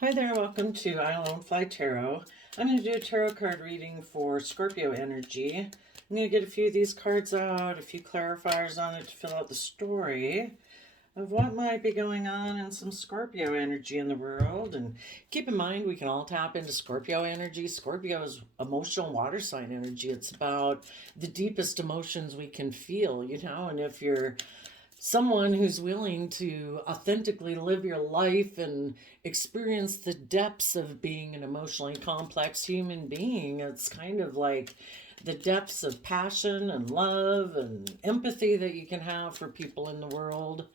Hi there, welcome to I Alone Fly Tarot. I'm going to do a tarot card reading for Scorpio energy. I'm going to get a few of these cards out, a few clarifiers on it to fill out the story of what might be going on in some Scorpio energy in the world. And keep in mind, we can all tap into Scorpio energy. Scorpio is emotional water sign energy. It's about the deepest emotions we can feel, and if you're someone who's willing to authentically live your life and experience the depths of being an emotionally complex human being. It's kind of like the depths of passion and love and empathy that you can have for people in the world,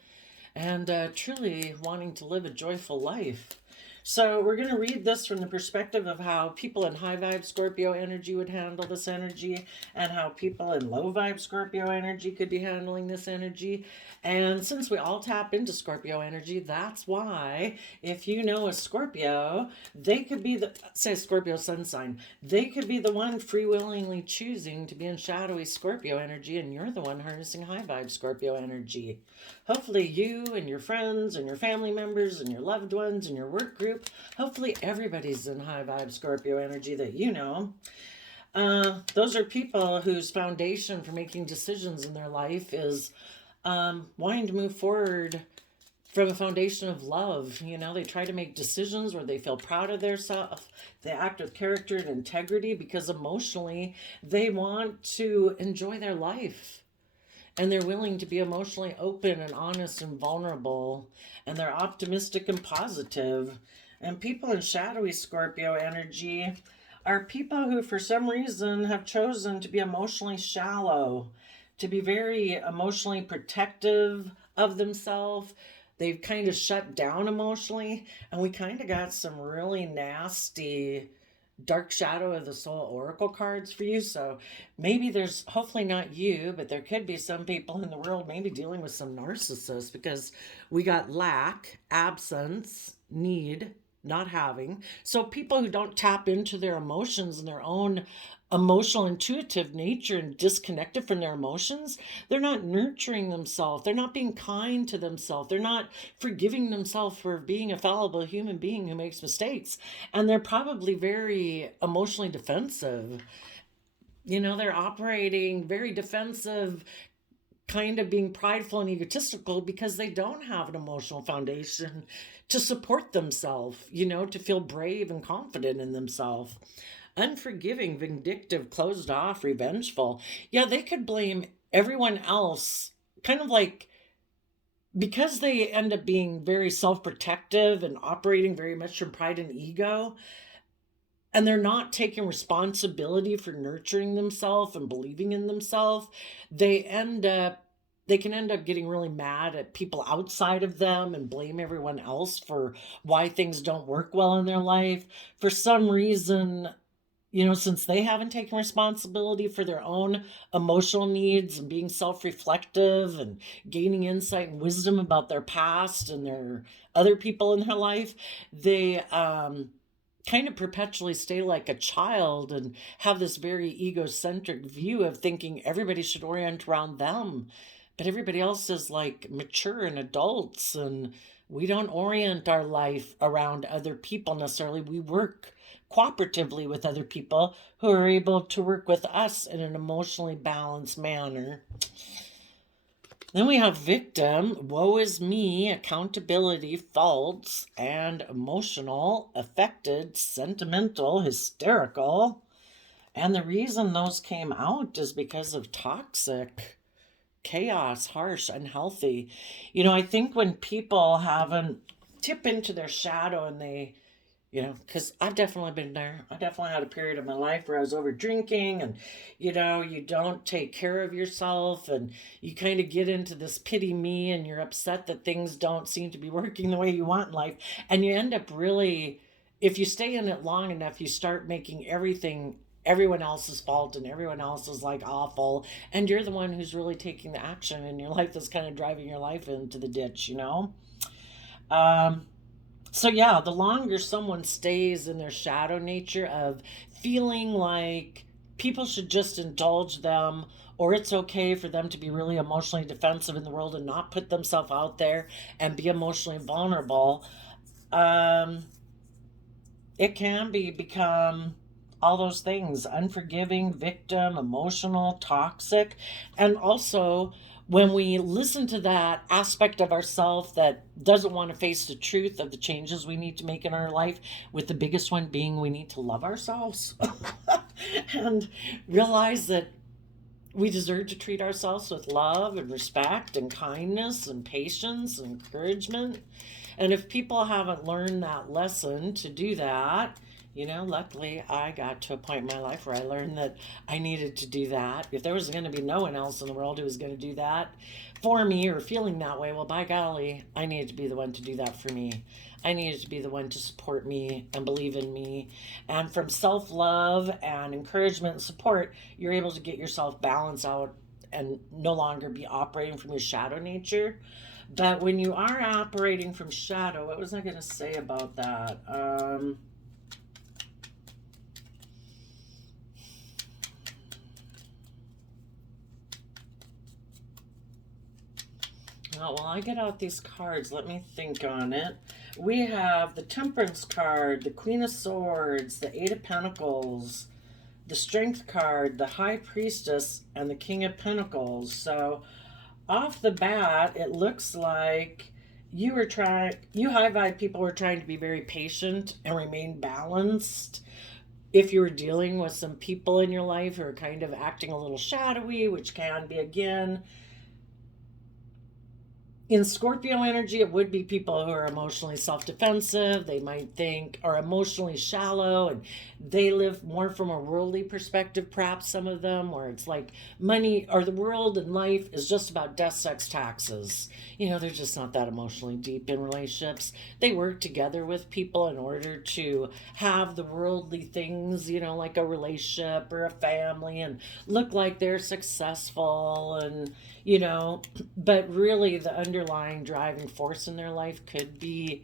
and truly wanting to live a joyful life. So we're going to read this from the perspective of how people in high vibe Scorpio energy would handle this energy, and how people in low vibe Scorpio energy could be handling this energy. And since we all tap into Scorpio energy, that's why if you know a Scorpio, they could be say Scorpio sun sign, they could be the one free willingly choosing to be in shadowy Scorpio energy, and you're the one harnessing high vibe Scorpio energy. Hopefully you and your friends and your family members and your loved ones and your work group, hopefully everybody's in high vibe Scorpio energy that you know. Those are people whose foundation for making decisions in their life is wanting to move forward from a foundation of love. They try to make decisions where they feel proud of themselves. They act with character and integrity because emotionally they want to enjoy their life. And they're willing to be emotionally open and honest and vulnerable. And they're optimistic and positive. And people in shadowy Scorpio energy are people who, for some reason, have chosen to be emotionally shallow, to be very emotionally protective of themselves. They've kind of shut down emotionally. And we kind of got some really nasty dark shadow of the soul oracle cards for you. So maybe there's, hopefully not you, but there could be some people in the world maybe dealing with some narcissists, because we got lack, absence, need, not having. So people who don't tap into their emotions and their own emotional intuitive nature and disconnected from their emotions, they're not nurturing themselves, they're not being kind to themselves, they're not forgiving themselves for being a fallible human being who makes mistakes, and they're probably very emotionally defensive. They're operating very defensive, kind of being prideful and egotistical because they don't have an emotional foundation to support themselves, to feel brave and confident in themselves. Unforgiving, vindictive, closed off, revengeful. Yeah, they could blame everyone else, kind of like, because they end up being very self-protective and operating very much from pride and ego, and they're not taking responsibility for nurturing themselves and believing in themselves. They can end up getting really mad at people outside of them and blame everyone else for why things don't work well in their life. For some reason, since they haven't taken responsibility for their own emotional needs and being self-reflective and gaining insight and wisdom about their past and their other people in their life, they kind of perpetually stay like a child and have this very egocentric view of thinking everybody should orient around them. But everybody else is like mature and adults, and we don't orient our life around other people necessarily. We work cooperatively with other people who are able to work with us in an emotionally balanced manner. Then we have victim, woe is me, accountability, faults, and emotional, affected, sentimental, hysterical. And the reason those came out is because of toxic, chaos, harsh, unhealthy. I think when people haven't tip into their shadow and they, because I've definitely been there. I definitely had a period of my life where I was over drinking, and, you don't take care of yourself, and you kind of get into this pity me, and you're upset that things don't seem to be working the way you want in life. And you end up really, if you stay in it long enough, you start making everything everyone else's fault, and everyone else is like awful, and you're the one who's really taking the action in your life that's kind of driving your life into the ditch. So yeah, the longer someone stays in their shadow nature of feeling like people should just indulge them, or it's okay for them to be really emotionally defensive in the world and not put themselves out there and be emotionally vulnerable, it can become all those things: unforgiving, victim, emotional, toxic. And also, when we listen to that aspect of ourself that doesn't want to face the truth of the changes we need to make in our life, with the biggest one being we need to love ourselves and realize that we deserve to treat ourselves with love and respect and kindness and patience and encouragement. And if people haven't learned that lesson to do that, luckily I got to a point in my life where I learned that I needed to do that. If there was going to be no one else in the world who was going to do that for me or feeling that way, well, by golly, I needed to be the one to do that for me. I needed to be the one to support me and believe in me. And from self-love and encouragement and support, you're able to get yourself balanced out and no longer be operating from your shadow nature. But when you are operating from shadow, what was I going to say about that? Oh, while I get out these cards, let me think on it. We have the Temperance card, the Queen of Swords, the Eight of Pentacles, the Strength card, the High Priestess, and the King of Pentacles. So off the bat, it looks like you high vibe people were trying to be very patient and remain balanced. If you were dealing with some people in your life who are kind of acting a little shadowy, which can be, again, in Scorpio energy, it would be people who are emotionally self-defensive. They might think are emotionally shallow, and they live more from a worldly perspective, perhaps some of them, where it's like money or the world and life is just about death, sex, taxes. They're just not that emotionally deep in relationships. They work together with people in order to have the worldly things, like a relationship or a family, and look like they're successful and but really the underlying driving force in their life could be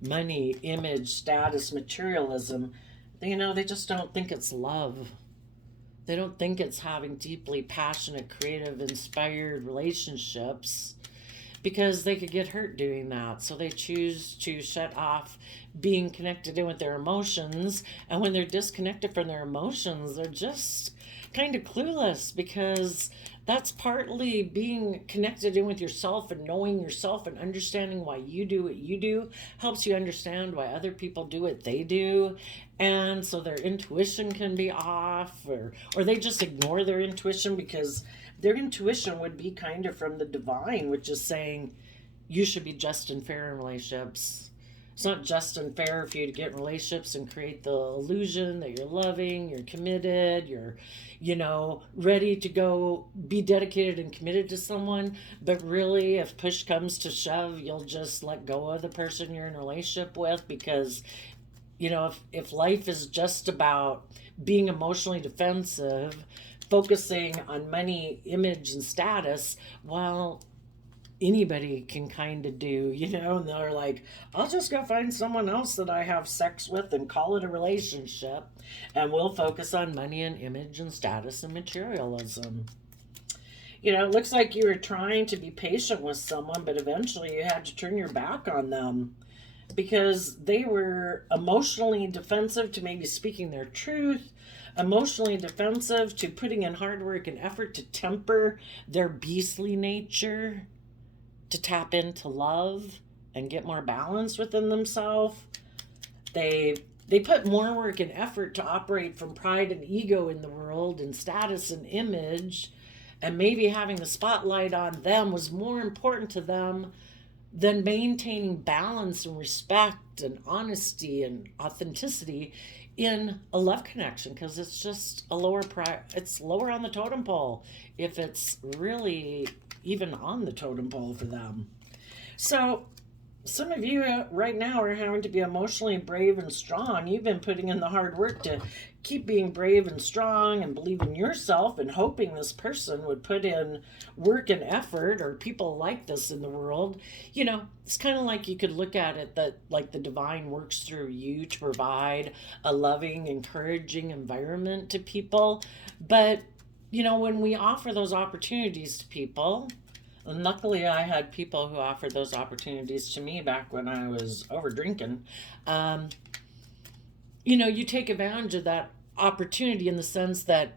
money, image, status, materialism. They just don't think it's love. They don't think it's having deeply passionate, creative, inspired relationships, because they could get hurt doing that. So they choose to shut off being connected in with their emotions. And when they're disconnected from their emotions, they're just kind of clueless, because that's partly being connected in with yourself and knowing yourself and understanding why you do what you do helps you understand why other people do what they do. And so their intuition can be off, or they just ignore their intuition, because their intuition would be kind of from the divine, which is saying you should be just and fair in relationships. It's not just and fair for you to get in relationships and create the illusion that you're loving, you're committed, you're, ready to go be dedicated and committed to someone. But really, if push comes to shove, you'll just let go of the person you're in a relationship with, because, if life is just about being emotionally defensive, focusing on money, image, and status, well, anybody can kind of do, and they're like, I'll just go find someone else that I have sex with and call it a relationship, and we'll focus on money and image and status and materialism. It looks like you were trying to be patient with someone, but eventually you had to turn your back on them because they were emotionally defensive to maybe speaking their truth, emotionally defensive to putting in hard work and effort to temper their beastly nature, to tap into love and get more balance within themselves. They put more work and effort to operate from pride and ego in the world and status and image, and maybe having the spotlight on them was more important to them than maintaining balance and respect and honesty and authenticity in a love connection, because it's just it's lower on the totem pole if it's really even on the totem pole for them. So some of you right now are having to be emotionally brave and strong. You've been putting in the hard work to keep being brave and strong and believe in yourself, and hoping this person would put in work and effort, or people like this in the world. It's kind of like you could look at it that like the divine works through you to provide a loving, encouraging environment to people. But when we offer those opportunities to people, and luckily I had people who offered those opportunities to me back when I was over drinking, you take advantage of that opportunity in the sense that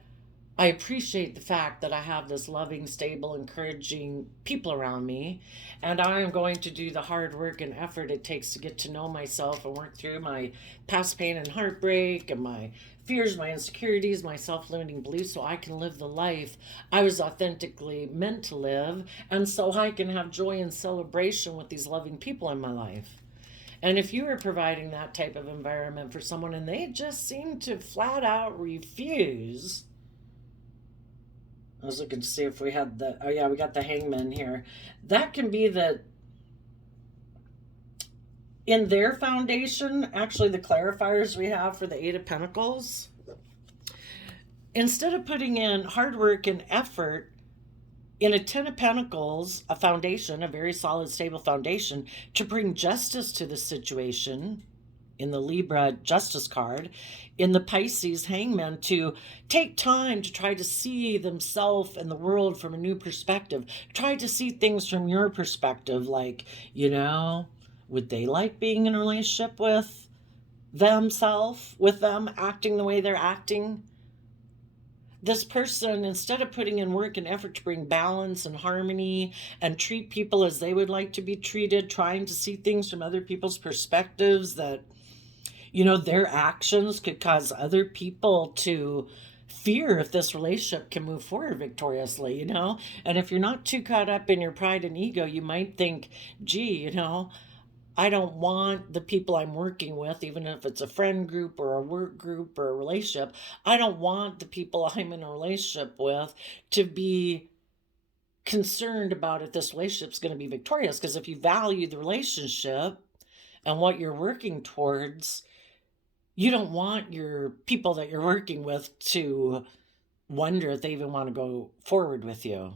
I appreciate the fact that I have this loving, stable, encouraging people around me, and I am going to do the hard work and effort it takes to get to know myself and work through my past pain and heartbreak and my fears, my insecurities, my self limiting beliefs, so I can live the life I was authentically meant to live, and so I can have joy and celebration with these loving people in my life. And if you are providing that type of environment for someone and they just seem to flat out refuse. I was looking to see if we had the, oh yeah, we got the hangman here. That can be the, in their foundation, actually the clarifiers we have for the Eight of Pentacles, instead of putting in hard work and effort in a Ten of Pentacles, a foundation, a very solid, stable foundation, to bring justice to the situation, in the Libra Justice card, in the Pisces Hangman, to take time to try to see themselves and the world from a new perspective, try to see things from your perspective, like, would they like being in a relationship with themselves, with them acting the way they're acting? This person, instead of putting in work and effort to bring balance and harmony and treat people as they would like to be treated, trying to see things from other people's perspectives, that their actions could cause other people to fear if this relationship can move forward victoriously, And if you're not too caught up in your pride and ego, you might think, gee, I don't want the people I'm working with, even if it's a friend group or a work group or a relationship, I don't want the people I'm in a relationship with to be concerned about if this relationship's going to be victorious. Because if you value the relationship and what you're working towards, you don't want your people that you're working with to wonder if they even want to go forward with you,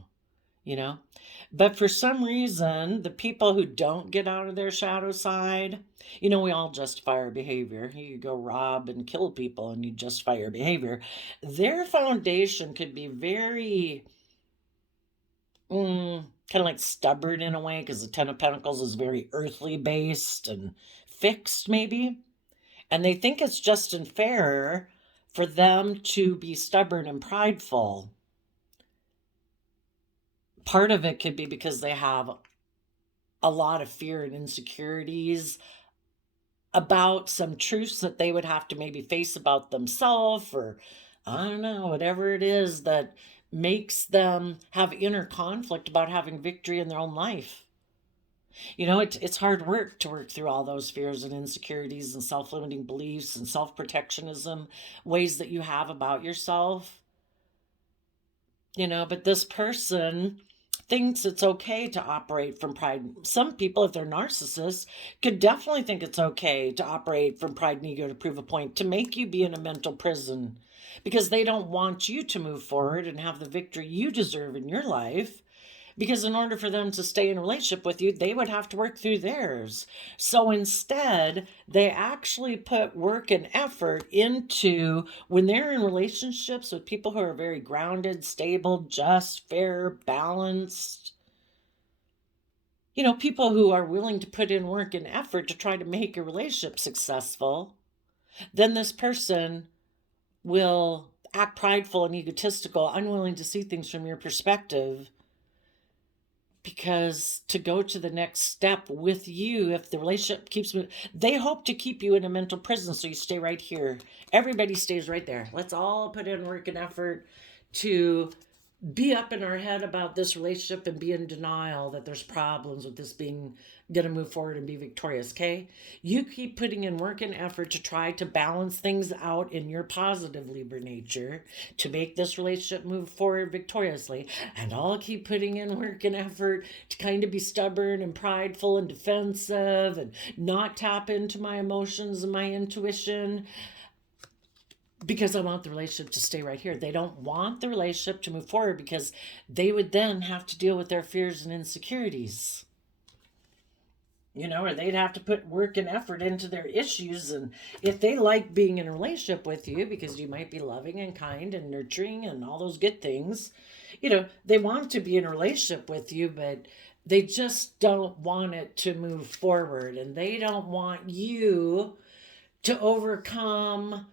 But for some reason, the people who don't get out of their shadow side, we all justify our behavior. You go rob and kill people and you justify your behavior. Their foundation could be very kind of like stubborn in a way, because the Ten of Pentacles is very earthly based and fixed, maybe. And they think it's just unfair for them to be stubborn and prideful. Part of it could be because they have a lot of fear and insecurities about some truths that they would have to maybe face about themselves, or I don't know, whatever it is that makes them have inner conflict about having victory in their own life. It's hard work to work through all those fears and insecurities and self-limiting beliefs and self-protectionism, ways that you have about yourself. But this person thinks it's okay to operate from pride. Some people, if they're narcissists, could definitely think it's okay to operate from pride and ego to prove a point, to make you be in a mental prison, because they don't want you to move forward and have the victory you deserve in your life. Because in order for them to stay in a relationship with you, they would have to work through theirs. So instead, they actually put work and effort into, when they're in relationships with people who are very grounded, stable, just, fair, balanced, people who are willing to put in work and effort to try to make a relationship successful, then this person will act prideful and egotistical, unwilling to see things from your perspective. Because to go to the next step with you, if the relationship keeps moving, they hope to keep you in a mental prison, so you stay right here. Everybody stays right there. Let's all put in work and effort to be up in our head about this relationship and be in denial that there's problems with this being going to move forward and be victorious. Okay, you keep putting in work and effort to try to balance things out in your positive Libra nature to make this relationship move forward victoriously, and I'll keep putting in work and effort to kind of be stubborn and prideful and defensive and not tap into my emotions and my intuition, because I want the relationship to stay right here. They don't want the relationship to move forward because they would then have to deal with their fears and insecurities. Or they'd have to put work and effort into their issues. And if they like being in a relationship with you because you might be loving and kind and nurturing and all those good things, they want to be in a relationship with you, but they just don't want it to move forward. And they don't want you to overcome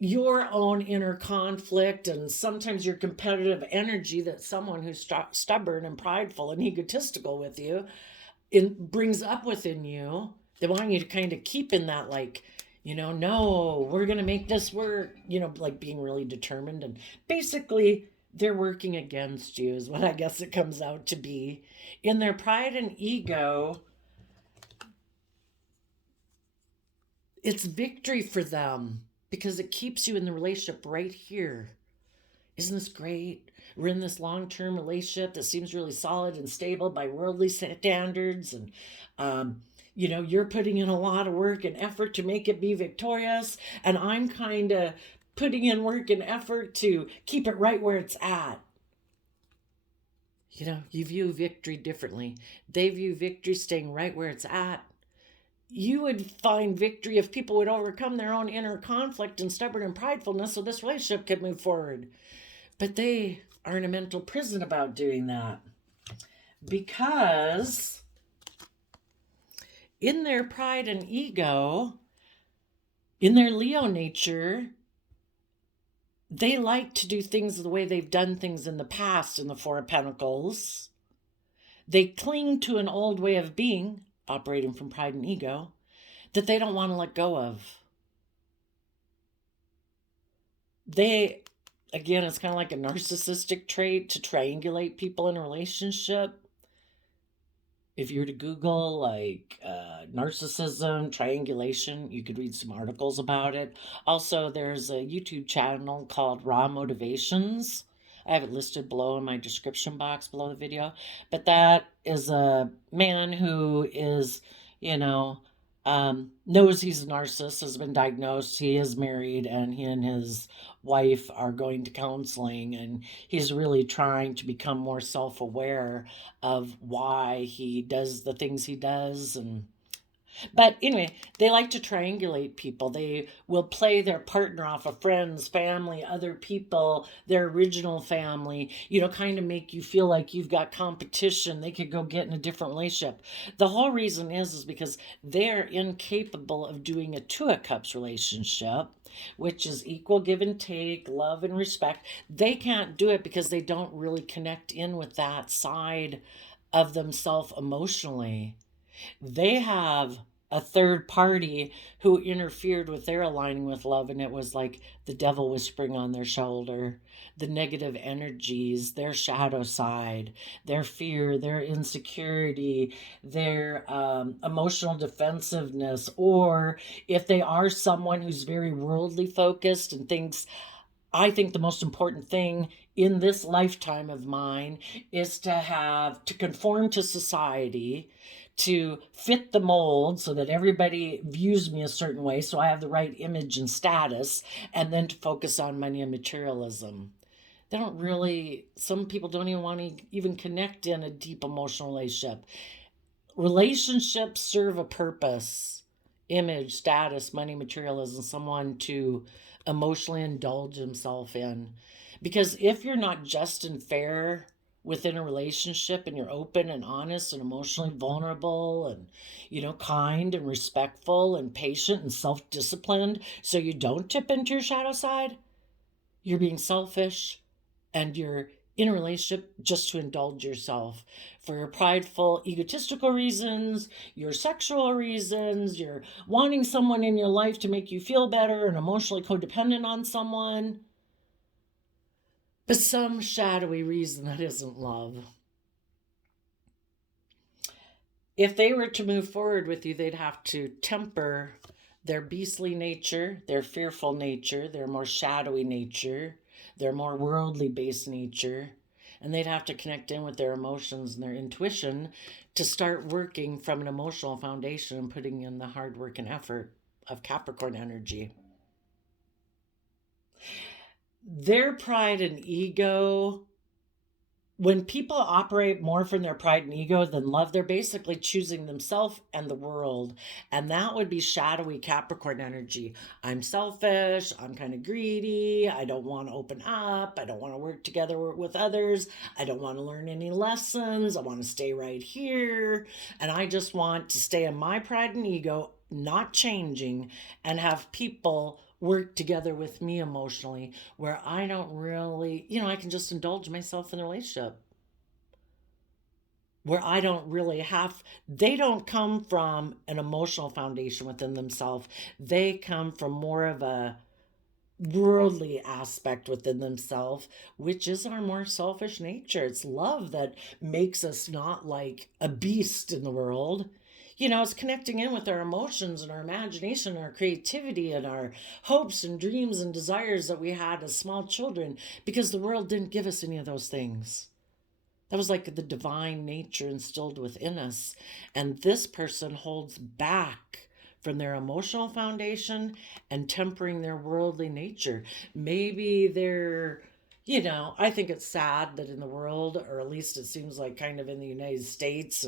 your own inner conflict and sometimes your competitive energy that someone who's stubborn and prideful and egotistical with you brings up within you. They want you to kind of keep in that, like, no, we're going to make this work, like being really determined. And basically, they're working against you, is what I guess it comes out to be. In their pride and ego, it's victory for them because it keeps you in the relationship right here. Isn't this great? We're in this long-term relationship that seems really solid and stable by worldly standards. And, you're putting in a lot of work and effort to make it be victorious. And I'm kind of putting in work and effort to keep it right where it's at. You view victory differently. They view victory staying right where it's at. You would find victory if people would overcome their own inner conflict and stubborn and pridefulness so this relationship could move forward. But they are in a mental prison about doing that. Because in their pride and ego, in their Leo nature, they like to do things the way they've done things in the past in the Four of Pentacles. They cling to an old way of being, operating from pride and ego, that they don't want to let go of. Again, it's kind of like a narcissistic trait to triangulate people in a relationship. If you were to Google like narcissism, triangulation, you could read some articles about it. Also, there's a YouTube channel called Raw Motivations. I have it listed below in my description box below the video. But that is a man who is, knows he's a narcissist, has been diagnosed, he is married, and he and his wife are going to counseling, and he's really trying to become more self-aware of why he does the things he does. But anyway, they like to triangulate people. They will play their partner off of friends, family, other people, their original family, kind of make you feel like you've got competition. They could go get in a different relationship. The whole reason is because they're incapable of doing a Two of Cups relationship, which is equal give and take, love and respect. They can't do it because they don't really connect in with that side of themselves emotionally. They have a third party who interfered with their aligning with love, and it was like the devil whispering on their shoulder, the negative energies, their shadow side, their fear, their insecurity, their emotional defensiveness, or if they are someone who's very worldly focused and thinks, I think the most important thing in this lifetime of mine is to conform to society, to fit the mold so that everybody views me a certain way, so I have the right image and status, and then to focus on money and materialism. Some people don't even want to even connect in a deep emotional relationship. Relationships serve a purpose. Image, status, money, materialism, someone to emotionally indulge himself in. Because if you're not just and fair within a relationship and you're open and honest and emotionally vulnerable and, kind and respectful and patient and self-disciplined, so you don't tip into your shadow side, you're being selfish and you're in a relationship just to indulge yourself for your prideful, egotistical reasons, your sexual reasons, you're wanting someone in your life to make you feel better and emotionally codependent on someone. But some shadowy reason that isn't love. If they were to move forward with you, they'd have to temper their beastly nature, their fearful nature, their more shadowy nature, their more worldly based nature, and they'd have to connect in with their emotions and their intuition to start working from an emotional foundation and putting in the hard work and effort of Capricorn energy. Their pride and ego, when people operate more from their pride and ego than love, they're basically choosing themselves and the world. And that would be shadowy Capricorn energy. I'm selfish. I'm kind of greedy. I don't want to open up. I don't want to work together with others. I don't want to learn any lessons. I want to stay right here. And I just want to stay in my pride and ego not changing and have people work together with me emotionally where I don't really, I can just indulge myself in the relationship where I don't really have, they don't come from an emotional foundation within themselves. They come from more of a worldly aspect within themselves, which is our more selfish nature. It's love that makes us not like a beast in the world. It's connecting in with our emotions and our imagination, our creativity, and our hopes and dreams and desires that we had as small children, because the world didn't give us any of those things. That was like the divine nature instilled within us. And this person holds back from their emotional foundation and tempering their worldly nature. Maybe they're, I think it's sad that in the world, or at least it seems like kind of in the United States,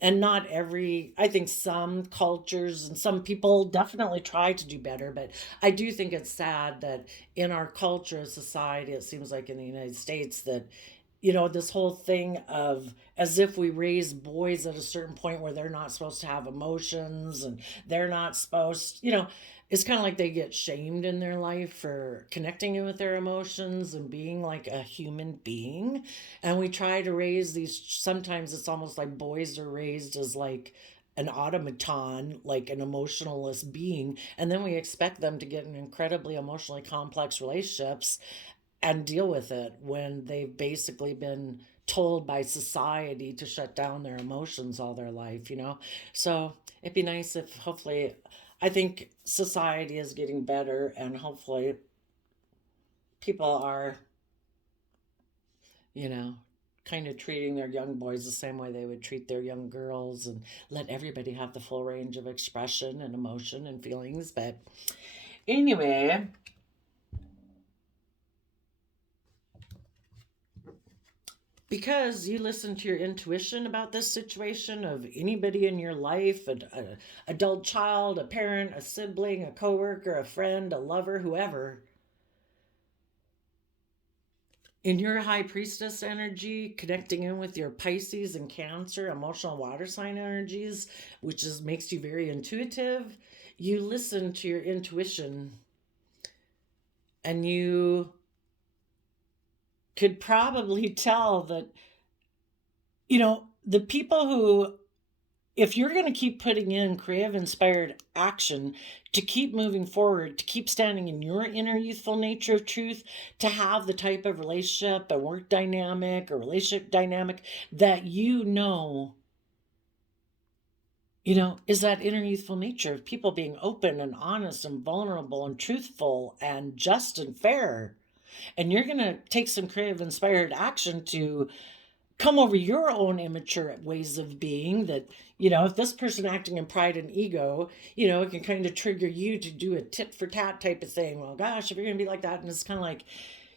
and not every, I think some cultures and some people definitely try to do better, but I do think it's sad that in our culture, society, it seems like in the United States that this whole thing of as if we raise boys at a certain point where they're not supposed to have emotions and they're not supposed, it's kind of like they get shamed in their life for connecting with their emotions and being like a human being. And we try to raise these, sometimes it's almost like boys are raised as like an automaton, like an emotionless being. And then we expect them to get in incredibly emotionally complex relationships and deal with it when they've basically been told by society to shut down their emotions all their life. So it'd be nice if hopefully, I think society is getting better and hopefully people are, kind of treating their young boys the same way they would treat their young girls and let everybody have the full range of expression and emotion and feelings. But anyway, because you listen to your intuition about this situation of anybody in your life, an adult child, a parent, a sibling, a coworker, a friend, a lover, whoever, in your high priestess energy, connecting in with your Pisces and Cancer, emotional water sign energies, which makes you very intuitive, you listen to your intuition and you could probably tell that, the people who, if you're going to keep putting in creative, inspired action to keep moving forward, to keep standing in your inner youthful nature of truth, to have the type of relationship, a work dynamic, a relationship dynamic that is that inner youthful nature of people being open and honest and vulnerable and truthful and just and fair. And you're going to take some creative, inspired action to come over your own immature ways of being that, if this person acting in pride and ego, it can kind of trigger you to do a tit for tat type of thing. Well, gosh, if you're going to be like that, and it's kind of like,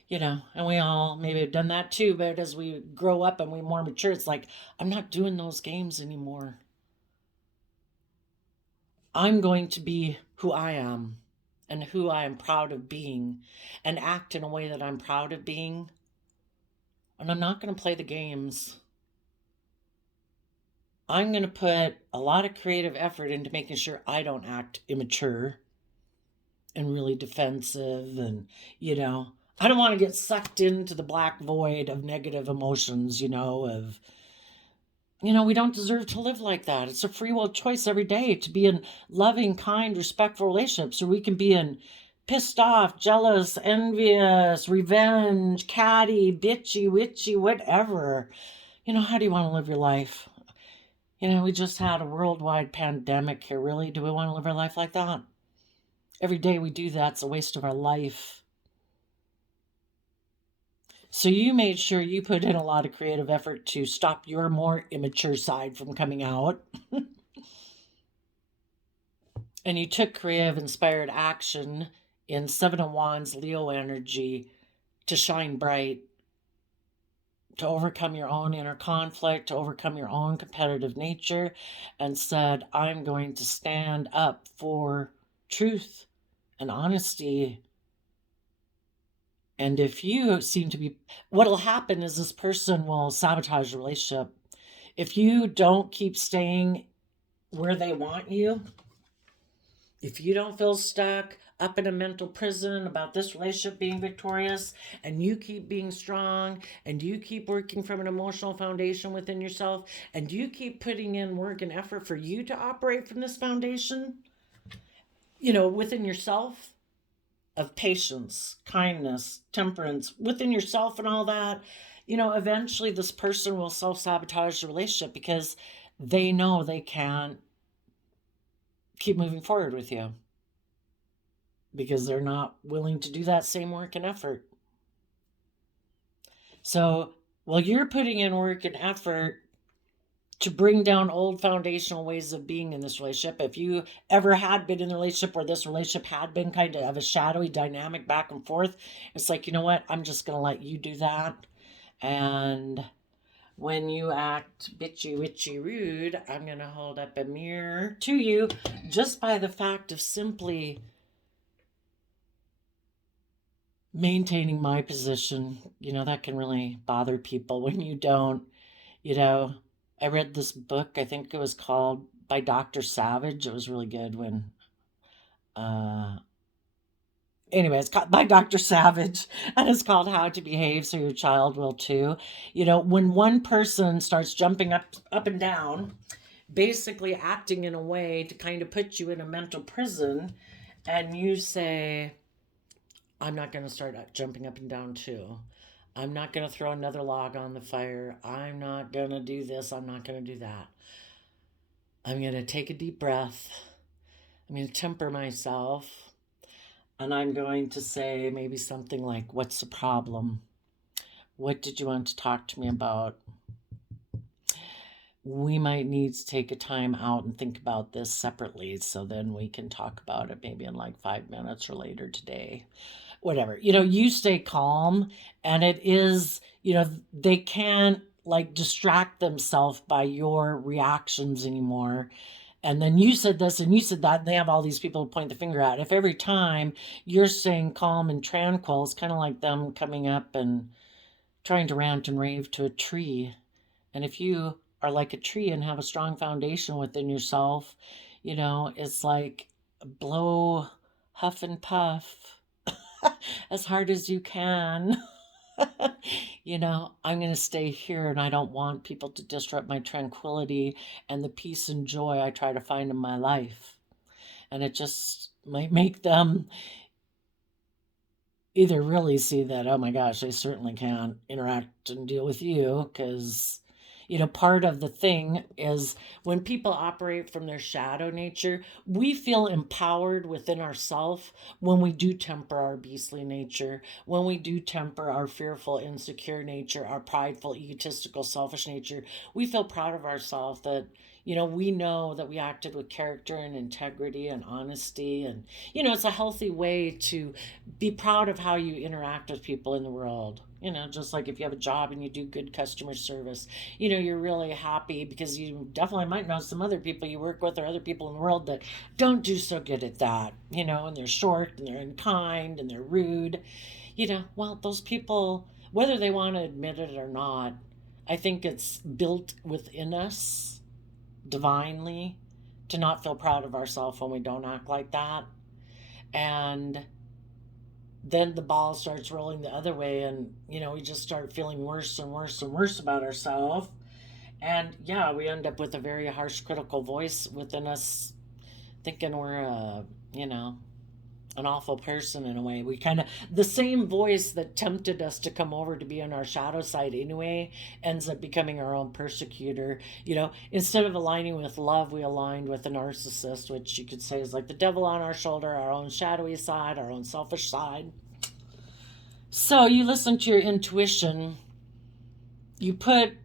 and we all maybe have done that too, but as we grow up and we more mature, it's like, I'm not doing those games anymore. I'm going to be who I am and who I am proud of being and act in a way that I'm proud of being. And I'm not going to play the games. I'm going to put a lot of creative effort into making sure I don't act immature and really defensive. And, I don't want to get sucked into the black void of negative emotions, we don't deserve to live like that. It's a free will choice every day to be in loving, kind, respectful relationships, or we can be in pissed off, jealous, envious, revenge, catty, bitchy, witchy, whatever. How do you want to live your life? We just had a worldwide pandemic here. Really? Do we want to live our life like that? Every day we do that's a waste of our life. So you made sure you put in a lot of creative effort to stop your more immature side from coming out. And you took creative, inspired action in Seven of Wands, Leo energy, to shine bright, to overcome your own inner conflict, to overcome your own competitive nature, and said, I'm going to stand up for truth and honesty. And if you seem to be, what'll happen is this person will sabotage the relationship. If you don't keep staying where they want you, If you don't feel stuck up in a mental prison about this relationship being victorious, and you keep being strong, and you keep working from an emotional foundation within yourself, and you keep putting in work and effort for you to operate from this foundation, within yourself, of patience, kindness, temperance, within yourself and all that, eventually this person will self-sabotage the relationship because they know they can't keep moving forward with you because they're not willing to do that same work and effort. So while you're putting in work and effort to bring down old foundational ways of being in this relationship, if you ever had been in a relationship where this relationship had been kind of a shadowy dynamic back and forth, it's like, you know what, I'm just going to let you do that. And when you act bitchy, witchy, rude, I'm going to hold up a mirror to you just by the fact of simply maintaining my position. That can really bother people when you don't. I read this book, I think it was called by Dr. Savage. It was really good when anyway, it's called by Dr. Savage, and it's called How to Behave So Your Child Will Too. When one person starts jumping up and down, basically acting in a way to kind of put you in a mental prison, and you say, I'm not going to start jumping up and down too. I'm not going to throw another log on the fire. I'm not going to do this. I'm not going to do that. I'm going to take a deep breath. I'm going to temper myself. And I'm going to say maybe something like, what's the problem? What did you want to talk to me about? We might need to take a time out and think about this separately, so then we can talk about it maybe in like 5 minutes or later today. Whatever. You stay calm, and it is, they can't like distract themselves by your reactions anymore. And then you said this and you said that, and they have all these people to point the finger at. If every time you're staying calm and tranquil, it's kind of like them coming up and trying to rant and rave to a tree. And if you are like a tree and have a strong foundation within yourself, it's like blow, huff and puff as hard as you can. I'm going to stay here, and I don't want people to disrupt my tranquility and the peace and joy I try to find in my life. And it just might make them either really see that, oh my gosh, they certainly can't interact and deal with you, because part of the thing is when people operate from their shadow nature, we feel empowered within ourselves when we do temper our beastly nature, when we do temper our fearful, insecure nature, our prideful, egotistical, selfish nature. We feel proud of ourselves that, we know that we acted with character and integrity and honesty. And, it's a healthy way to be proud of how you interact with people in the world. Just like if you have a job and you do good customer service, you're really happy because you definitely might know some other people you work with or other people in the world that don't do so good at that, and they're short and they're unkind and they're rude. Well, those people, whether they want to admit it or not, I think it's built within us divinely to not feel proud of ourselves when we don't act like that. And then the ball starts rolling the other way, and we just start feeling worse and worse and worse about ourselves. And yeah, we end up with a very harsh critical voice within us, thinking we're an awful person in a way. We kind of, the same voice that tempted us to come over to be on our shadow side anyway ends up becoming our own persecutor. Instead of aligning with love, we aligned with a narcissist, which you could say is like the devil on our shoulder, our own shadowy side, our own selfish side. So you listen to your intuition. You could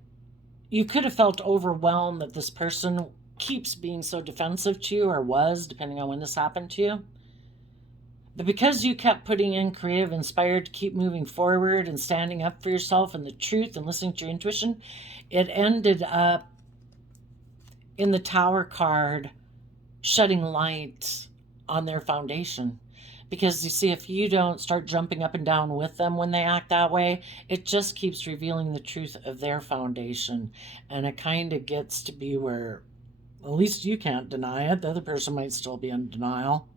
have felt overwhelmed that this person keeps being so defensive to you, or was, depending on when this happened to you. But because you kept putting in creative, inspired to keep moving forward and standing up for yourself and the truth and listening to your intuition, it ended up in the Tower card shedding light on their foundation. Because you see, if you don't start jumping up and down with them when they act that way, it just keeps revealing the truth of their foundation. And it kind of gets to be where at least you can't deny it. The other person might still be in denial.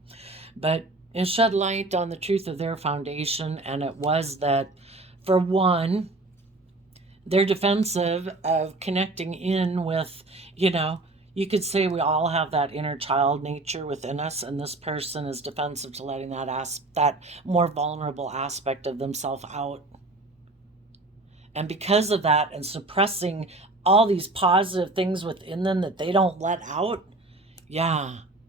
But it shed light on the truth of their foundation, and it was that, for one, they're defensive of connecting in with, you could say we all have that inner child nature within us, and this person is defensive to letting that more vulnerable aspect of themselves out. And because of that, and suppressing all these positive things within them that they don't let out,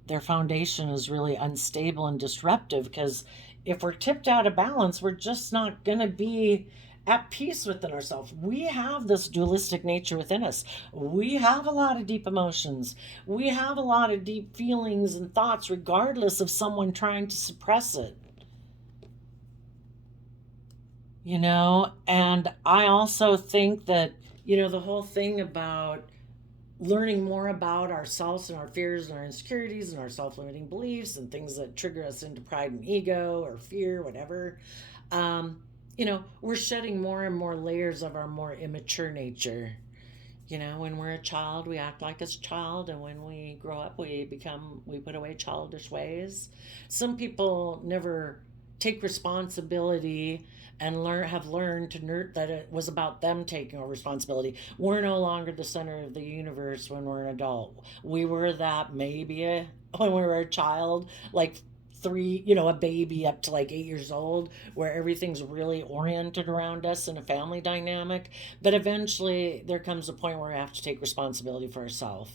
their foundation is really unstable and disruptive, because if we're tipped out of balance, we're just not going to be at peace within ourselves. We have this dualistic nature within us. We have a lot of deep emotions. We have a lot of deep feelings and thoughts, regardless of someone trying to suppress it. And I also think that, the whole thing about learning more about ourselves and our fears and our insecurities and our self-limiting beliefs and things that trigger us into pride and ego or fear, whatever, we're shedding more and more layers of our more immature nature. When we're a child, we act like a child, and when we grow up, we put away childish ways. Some people never take responsibility and have learned that it was about them taking over responsibility. We're no longer the center of the universe when we're an adult. We were that maybe when we were a child, like a baby up to like 8 years old, where everything's really oriented around us in a family dynamic. But eventually there comes a point where we have to take responsibility for ourselves.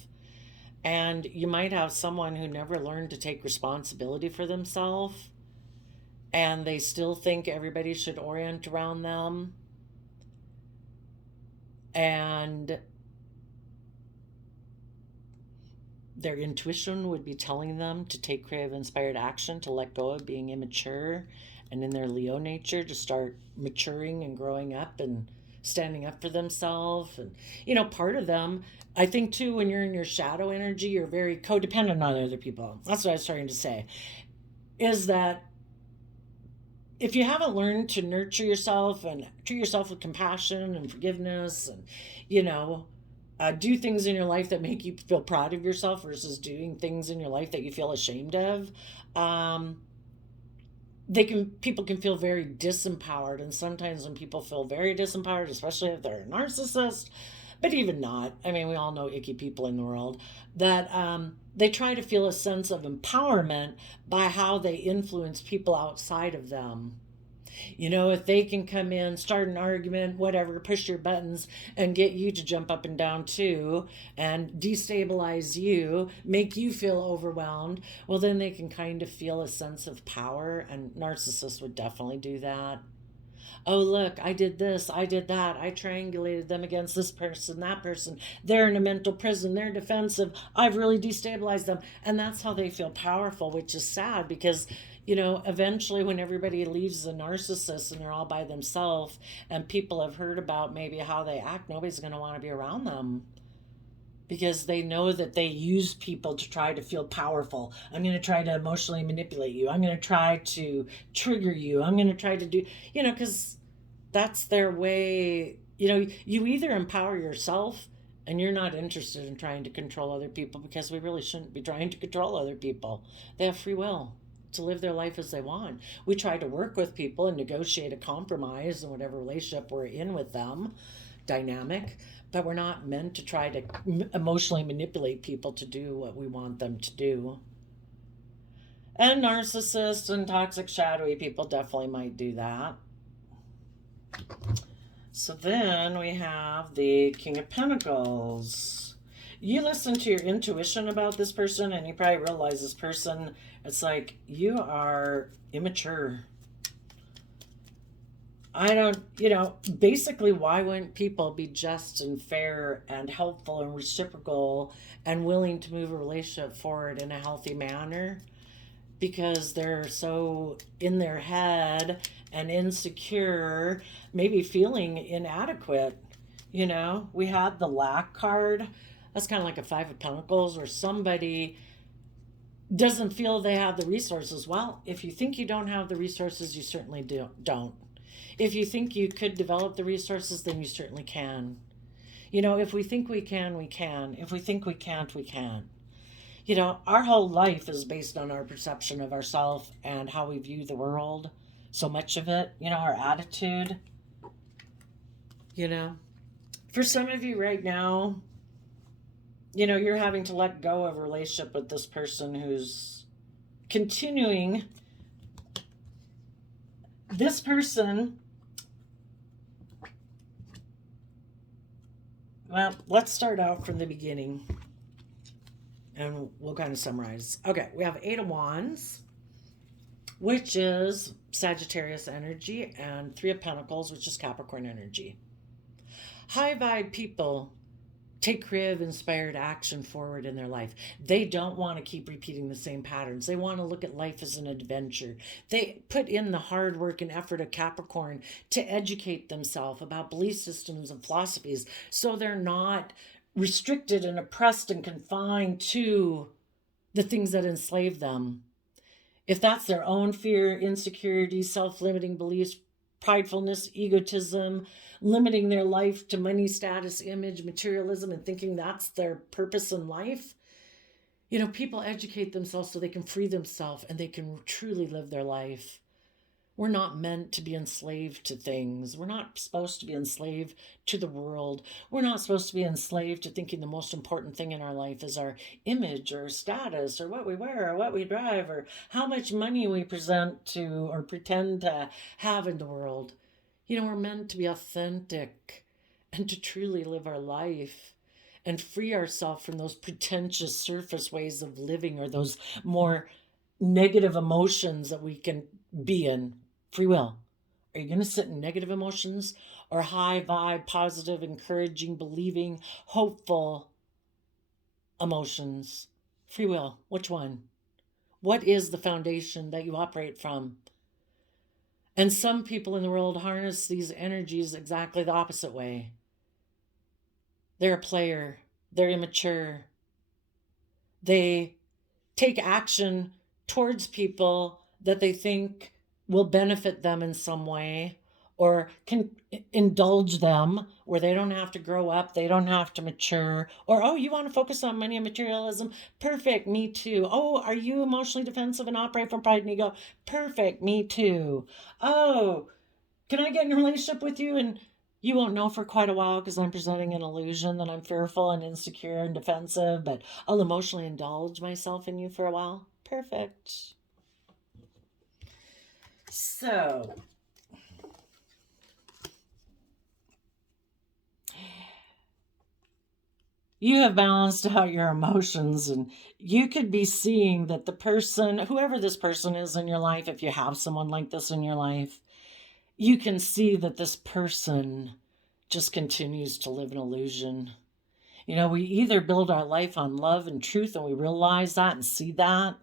And you might have someone who never learned to take responsibility for themselves, and they still think everybody should orient around them. And their intuition would be telling them to take creative, inspired action, to let go of being immature, and in their Leo nature to start maturing and growing up and standing up for themselves. And, part of them, I think too, when you're in your shadow energy, you're very codependent on other people. That's what I was starting to say, is that if you haven't learned to nurture yourself and treat yourself with compassion and forgiveness and, do things in your life that make you feel proud of yourself versus doing things in your life that you feel ashamed of, people can feel very disempowered. And sometimes when people feel very disempowered, especially if they're a narcissist, but even not, we all know icky people in the world, that they try to feel a sense of empowerment by how they influence people outside of them. If they can come in, start an argument, whatever, push your buttons and get you to jump up and down too, and destabilize you, make you feel overwhelmed, well, then they can kind of feel a sense of power. And narcissists would definitely do that. Oh, look, I did this, I did that, I triangulated them against this person, that person, they're in a mental prison, they're defensive, I've really destabilized them. And that's how they feel powerful, which is sad, because eventually when everybody leaves the narcissist and they're all by themselves and people have heard about maybe how they act, nobody's going to want to be around them, because they know that they use people to try to feel powerful. I'm going to try to emotionally manipulate you. I'm going to try to trigger you. I'm going to try to do, because that's their way. You either empower yourself, and you're not interested in trying to control other people, because we really shouldn't be trying to control other people. They have free will to live their life as they want. We try to work with people and negotiate a compromise in whatever relationship we're in with them, dynamic, but we're not meant to try to emotionally manipulate people to do what we want them to do. And narcissists and toxic shadowy people definitely might do that. So then we have the King of Pentacles. You listen to your intuition about this person, and you probably realize this person, it's like, you are immature. Basically, why wouldn't people be just and fair and helpful and reciprocal and willing to move a relationship forward in a healthy manner? Because they're so in their head and insecure, maybe feeling inadequate. We had the lack card. That's kind of like a Five of Pentacles, where somebody doesn't feel they have the resources. Well, if you think you don't have the resources, you certainly don't. If you think you could develop the resources, then you certainly can. If we think we can, we can. If we think we can't, we can't. You know, our whole life is based on our perception of ourselves and how we view the world. So much of it, you know, our attitude, you know. For some of you right now, you know, you're having to let go of a relationship with this person who's continuing. This person, well, let's start out from the beginning and we'll kind of summarize. Okay, we have Eight of Wands, which is Sagittarius energy, and Three of Pentacles, which is Capricorn energy. High vibe people take creative, inspired action forward in their life. They don't want to keep repeating the same patterns. They want to look at life as an adventure. They put in the hard work and effort of Capricorn to educate themselves about belief systems and philosophies so they're not restricted and oppressed and confined to the things that enslave them. If that's their own fear, insecurity, self-limiting beliefs, pridefulness, egotism, limiting their life to money, status, image, materialism, and thinking that's their purpose in life, you know, people educate themselves so they can free themselves and they can truly live their life. We're not meant to be enslaved to things. We're not supposed to be enslaved to the world. We're not supposed to be enslaved to thinking the most important thing in our life is our image or status or what we wear or what we drive or how much money we present to or pretend to have in the world. You know, we're meant to be authentic and to truly live our life and free ourselves from those pretentious surface ways of living or those more negative emotions that we can be in. Free will. Are you going to sit in negative emotions or high vibe, positive, encouraging, believing, hopeful emotions? Free will. Which one? What is the foundation that you operate from? And some people in the world harness these energies exactly the opposite way. They're a player. They're immature. They take action towards people that they think will benefit them in some way or can indulge them where they don't have to grow up, they don't have to mature. Or, oh, you want to focus on money and materialism? Perfect, me too. Oh, are you emotionally defensive and operate from pride and ego? Perfect, me too. Oh, can I get in a relationship with you? And you won't know for quite a while because I'm presenting an illusion that I'm fearful and insecure and defensive, but I'll emotionally indulge myself in you for a while. Perfect. So, you have balanced out your emotions, and you could be seeing that the person, whoever this person is in your life, if you have someone like this in your life, you can see that this person just continues to live an illusion. You know, we either build our life on love and truth and we realize that and see that,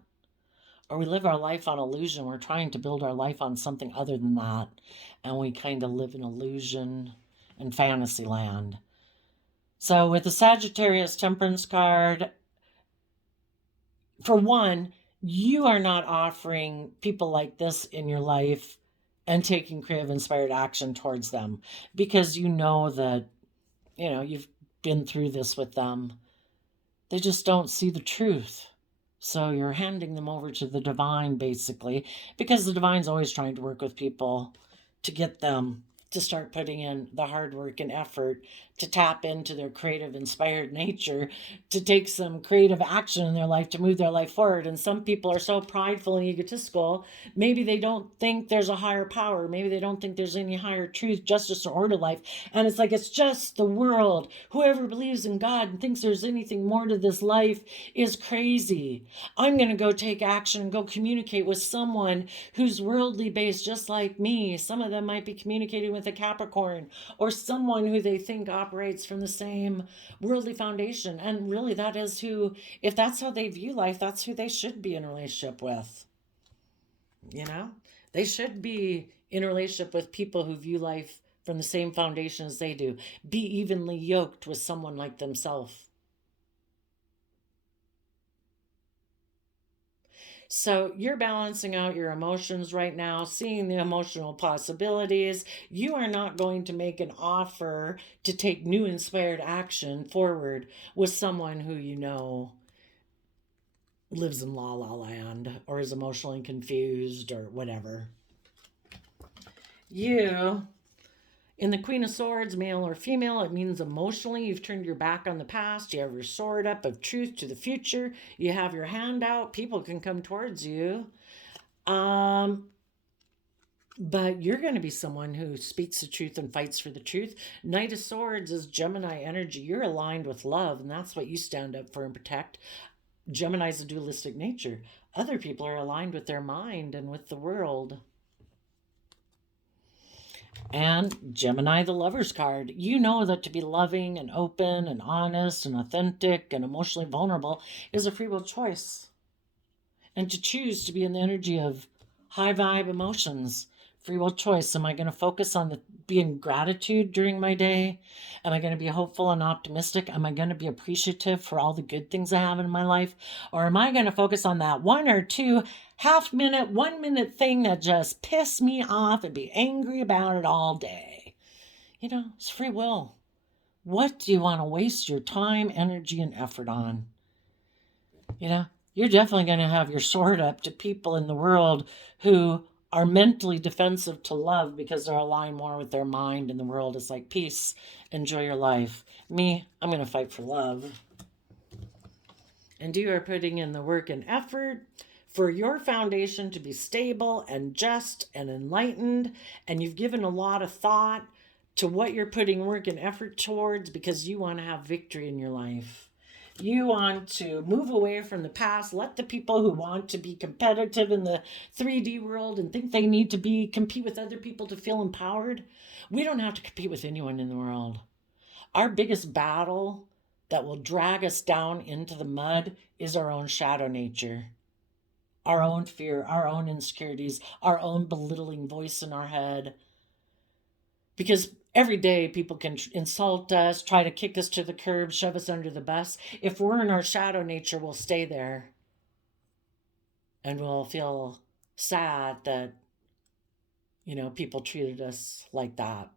or we live our life on illusion. We're trying to build our life on something other than that, and we kind of live in illusion and fantasy land. So with the Sagittarius Temperance card, for one, you are not offering people like this in your life and taking creative inspired action towards them because you know that, you know, you've been through this with them. They just don't see the truth. So you're handing them over to the divine, basically, because the divine's always trying to work with people to get them to start putting in the hard work and effort to tap into their creative, inspired nature, to take some creative action in their life to move their life forward. And some people are so prideful and egotistical, maybe they don't think there's a higher power. Maybe they don't think there's any higher truth, justice, or order to life. And it's like, it's just the world. Whoever believes in God and thinks there's anything more to this life is crazy. I'm going to go take action and go communicate with someone who's worldly based, just like me. Some of them might be communicating with a Capricorn or someone who they think operates from the same worldly foundation. And really, that is who, if that's how they view life, that's who they should be in a relationship with. You know, they should be in a relationship with people who view life from the same foundation as they do. Be evenly yoked with someone like themselves. So you're balancing out your emotions right now, seeing the emotional possibilities. You are not going to make an offer to take new inspired action forward with someone who you know lives in la la land or is emotionally confused or whatever. You, In the Queen of Swords, male or female, it means emotionally you've turned your back on the past. You have your sword up of truth to the future. You have your hand out. People can come towards you. But you're going to be someone who speaks the truth and fights for the truth. Knight of Swords is Gemini energy. You're aligned with love, and that's what you stand up for and protect. Gemini's a dualistic nature. Other people are aligned with their mind and with the world. And Gemini, the Lover's card. You know that to be loving and open and honest and authentic and emotionally vulnerable is a free will choice. And to choose to be in the energy of high vibe emotions, free will choice. Am I going to focus on being gratitude during my day? Am I going to be hopeful and optimistic? Am I going to be appreciative for all the good things I have in my life? Or am I going to focus on that 1 or 2 half-minute, 1-minute thing that just piss me off and be angry about it all day? It's free will. What do you want to waste your time, energy, and effort on? You're definitely going to have your sword up to people in the world who are mentally defensive to love because they're aligned more with their mind, and the world is like, peace, enjoy your life. Me, I'm going to fight for love. And you are putting in the work and effort for your foundation to be stable and just and enlightened, and you've given a lot of thought to what you're putting work and effort towards because you want to have victory in your life. You want to move away from the past. Let the people who want to be competitive in the 3D world and think they need to compete with other people to feel empowered. We don't have to compete with anyone in the world. Our biggest battle that will drag us down into the mud is our own shadow nature, our own fear, our own insecurities, our own belittling voice in our head. Because every day people can insult us, try to kick us to the curb, shove us under the bus. If we're in our shadow nature, we'll stay there. And we'll feel sad that, people treated us like that.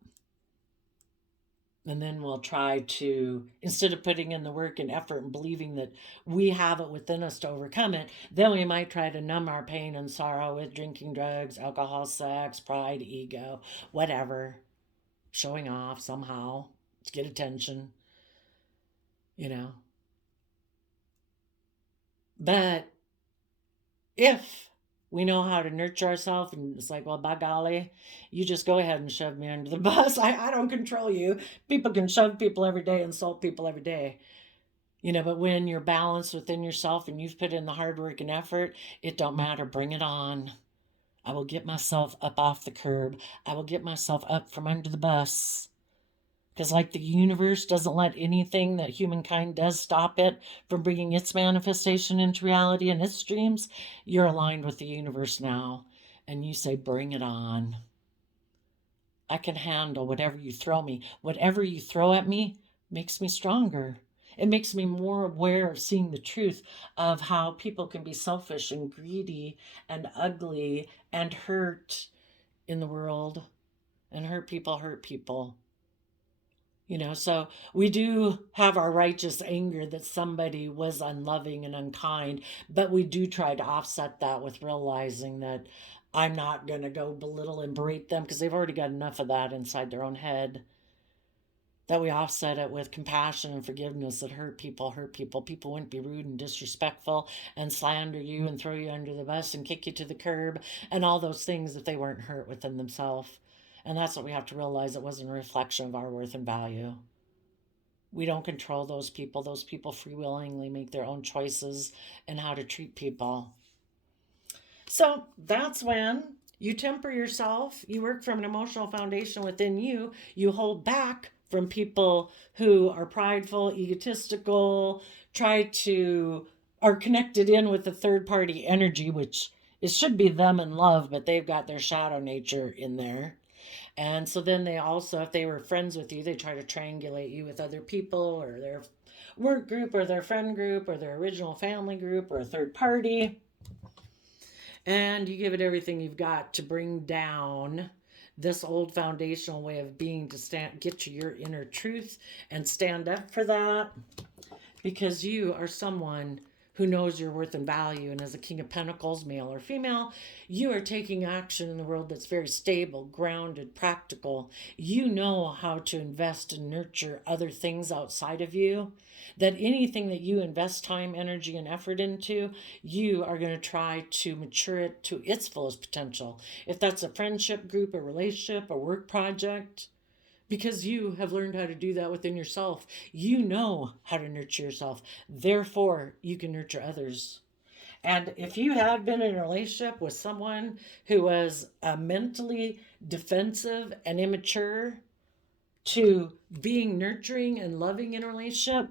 And then we'll try to, instead of putting in the work and effort and believing that we have it within us to overcome it, then we might try to numb our pain and sorrow with drinking, drugs, alcohol, sex, pride, ego, whatever. Showing off somehow to get attention, But if we know how to nurture ourselves, and it's like, well, by golly, you just go ahead and shove me under the bus. I don't control you. People can shove people every day, insult people every day. But when you're balanced within yourself and you've put in the hard work and effort, it don't matter. Bring it on. I will get myself up off the curb. I will get myself up from under the bus. Because like the universe doesn't let anything that humankind does stop it from bringing its manifestation into reality and its dreams, you're aligned with the universe now. And you say, bring it on. I can handle whatever you throw me. Whatever you throw at me makes me stronger. It makes me more aware of seeing the truth of how people can be selfish and greedy and ugly and hurt in the world. And hurt people hurt people. So we do have our righteous anger that somebody was unloving and unkind, but we do try to offset that with realizing that I'm not going to go belittle and berate them because they've already got enough of that inside their own head. That we offset it with compassion and forgiveness that hurt people. People wouldn't be rude and disrespectful and slander you and throw you under the bus and kick you to the curb and all those things if they weren't hurt within themselves. And that's what we have to realize. It wasn't a reflection of our worth and value. We don't control those people. Those people free willingly make their own choices in how to treat people. So that's when you temper yourself. You work from an emotional foundation within you. You hold back from people who are prideful, egotistical, are connected in with the third party energy, which it should be them in love, but they've got their shadow nature in there. And so then they also, if they were friends with you, they try to triangulate you with other people or their work group or their friend group or their original family group or a third party. And you give it everything you've got to bring down this old foundational way of being to get to your inner truth and stand up for that, because you are someone who knows your worth and value. And as a King of Pentacles, male or female, you are taking action in the world that's very stable, grounded, practical. You know how to invest and nurture other things outside of you. That anything that you invest time, energy, and effort into, you are going to try to mature it to its fullest potential. If that's a friendship group, a relationship, a work project, because you have learned how to do that within yourself. You know how to nurture yourself. Therefore, you can nurture others. And if you have been in a relationship with someone who was mentally defensive and immature to being nurturing and loving in a relationship,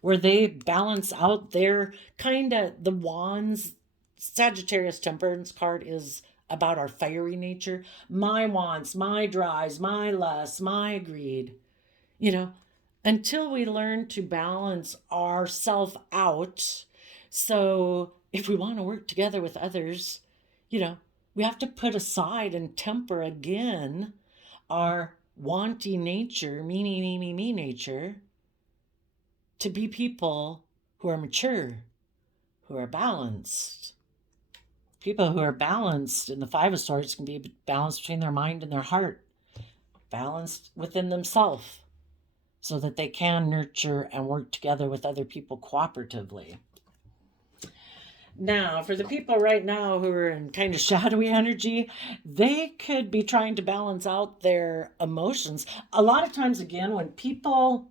where they balance out their kind of the wands, Sagittarius temperance card is about our fiery nature, my wants, my drives, my lusts, my greed. Until we learn to balance ourself out. So if we want to work together with others, we have to put aside and temper again our wanting nature, me nature, to be people who are mature, who are balanced. People who are balanced in the Five of Swords can be balanced between their mind and their heart, balanced within themselves, so that they can nurture and work together with other people cooperatively. Now, for the people right now who are in kind of shadowy energy, they could be trying to balance out their emotions. A lot of times, again, when people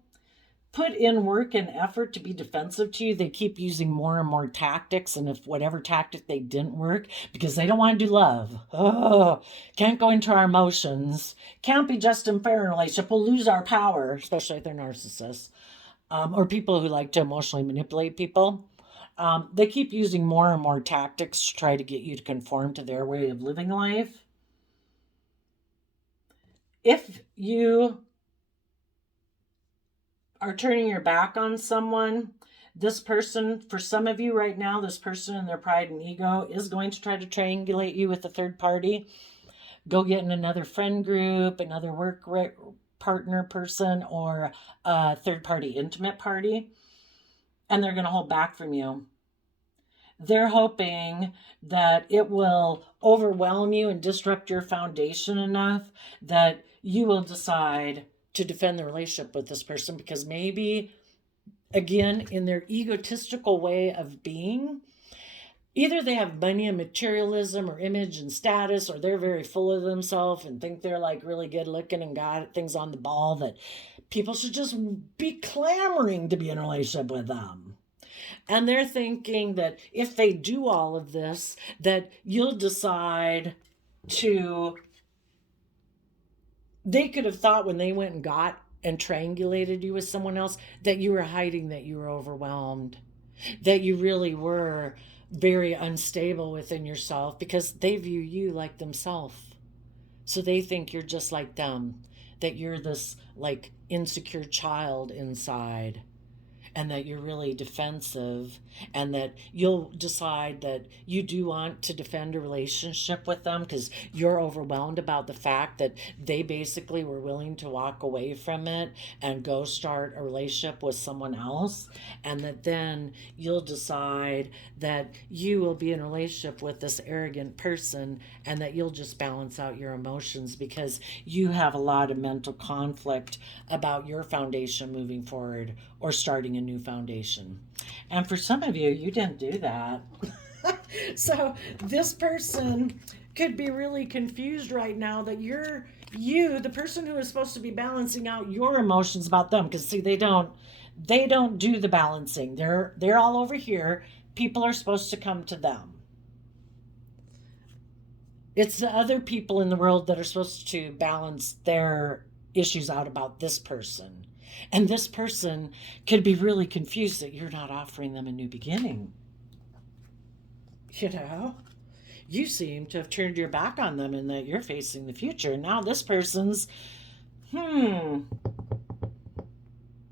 put in work and effort to be defensive to you, they keep using more and more tactics. And if whatever tactic they didn't work, because they don't want to do love. Oh, can't go into our emotions. Can't be just and fair in a relationship. We'll lose our power, especially if they're narcissists. Or people who like to emotionally manipulate people. They keep using more and more tactics to try to get you to conform to their way of living life. If you are turning your back on someone, this person, for some of you right now, this person in their pride and ego is going to try to triangulate you with a third party. Go get in another friend group, another work partner person, or a third party intimate party. And they're going to hold back from you. They're hoping that it will overwhelm you and disrupt your foundation enough that you will decide to defend the relationship with this person, because maybe, again, in their egotistical way of being, either they have money and materialism or image and status, or they're very full of themselves and think they're like really good looking and got things on the ball that people should just be clamoring to be in a relationship with them. And they're thinking that if they do all of this, that you'll decide to... They could have thought when they went and got and triangulated you with someone else that you were hiding, that you were overwhelmed, that you really were very unstable within yourself, because they view you like themselves. So they think you're just like them, that you're this like insecure child inside, and that you're really defensive, and that you'll decide that you do want to defend a relationship with them because you're overwhelmed about the fact that they basically were willing to walk away from it and go start a relationship with someone else, and that then you'll decide that you will be in a relationship with this arrogant person, and that you'll just balance out your emotions because you have a lot of mental conflict about your foundation moving forward or starting a new foundation. And for some of you, you didn't do that. So this person could be really confused right now that you, the person who is supposed to be balancing out your emotions about them, because see, they don't do the balancing. They're all over here. People are supposed to come to them. It's the other people in the world that are supposed to balance their issues out about this person. And this person could be really confused that you're not offering them a new beginning. You seem to have turned your back on them and that you're facing the future. Now this person's,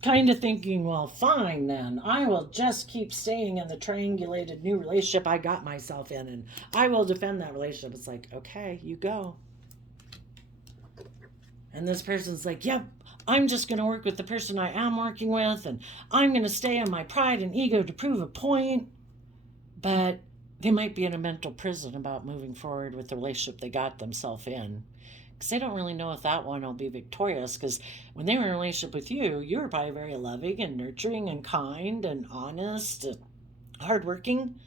kind of thinking, well, fine then. I will just keep staying in the triangulated new relationship I got myself in, and I will defend that relationship. It's like, okay, you go. And this person's like, yep, I'm just going to work with the person I am working with, and I'm going to stay on my pride and ego to prove a point. but they might be in a mental prison about moving forward with the relationship they got themselves in. Because they don't really know if that one will be victorious. Because when they were in a relationship with you, you were probably very loving and nurturing and kind and honest and hardworking,